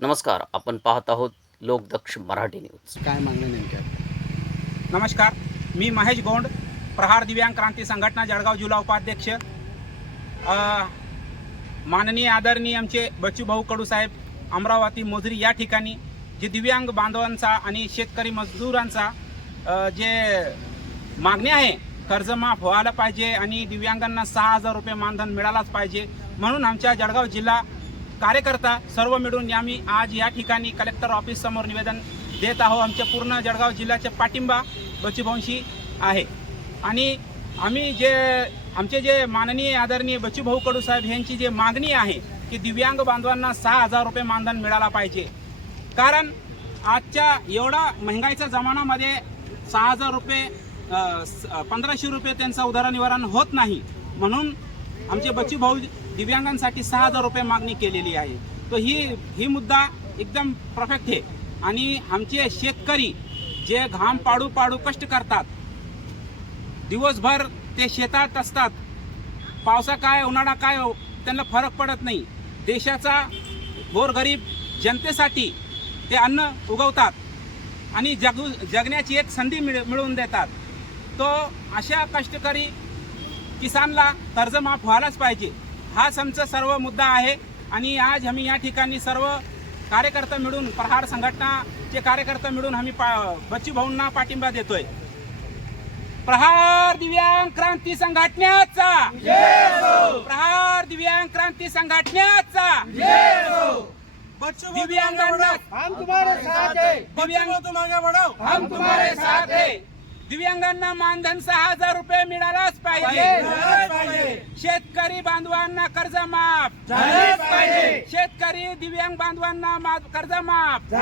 नमस्कार आपण पाहत आहोत लोकदक्ष मराठी न्यूज. काय मागणं नेमक्या नमस्कार मी महेश गोंड प्रहार दिव्यांग क्रांती संघटना जळगाव जिल्हा उपाध्यक्ष. माननीय आदरणीय आमचे बच्चूभाऊ कडू साहेब अमरावती मोजरी या ठिकाणी जे दिव्यांग बांधवांचा आणि शेतकरी मजदूरांचा जे मागणी आहे कर्जमाफ व्हायला पाहिजे आणि दिव्यांगांना सहा हजार रुपये मानधन मिळालाच पाहिजे म्हणून आमच्या जळगाव जिल्हा कार्यकर्ता सर्व मिळून आम्ही आज या ठिकाणी कलेक्टर ऑफिस समोर निवेदन देत आहोत. आमच्या पूर्ण जळगाव जिल्ह्याचे पाठिंबा बचूभाऊंशी आहे. आणि आम्ही जे आमचे जे माननीय आदरणीय बचूभाऊ कडू साहेब यांची जे मागणी आहे की दिव्यांग बांधवांना सहा हजार रुपये मानधन मिळाला पाहिजे. कारण आजच्या एवढा महागाईच्या जमान्यामध्ये सहा हजार रुपये स- पंधराशे रुपये त्यांचं उदरनिवारण होत नाही. म्हणून आमचे बच्चू भाऊ दिव्यांगांसाठी सहा हजार रुपये मागणी केलेली आहे. तर ही ही मुद्दा एकदम परफेक्ट आहे. आणि आमचे शेतकरी जे घाम पाडू पाडू कष्ट करतात दिवसभर ते शेतात असतात पावसा काय उन्हाळा काय त्यांना फरक पडत नाही. देशाचा गोरगरीब जनतेसाठी ते अन्न उगवतात आणि जगू जगण्याची एक संधी मिळ मिळवून देतात. तो अशा कष्टकरी किसानला कर्जमाफ व्हायलाच पाहिजे. हाच आमचा सर्व मुद्दा आहे. आणि आज आम्ही या ठिकाणी सर्व कार्यकर्ता मिळून प्रहार संघटनाचे कार्यकर्ता मिळून आम्ही पा बच्चू भाऊंना पाठिंबा देतोय. प्रहार दिव्यांग क्रांती संघटनेचा! प्रहार दिव्यांग क्रांती संघटनेचा! दिव्यांगांना हम तुम्हारे साथ है। दिव्यांग हम तुम्हारे साथ है. दिव्यांगांना मानधन सहा हजार रुपये शेतकरी बांधवांना कर्ज माफ. शेतकरी दिव्यांग बांधवांना कर्ज माफ.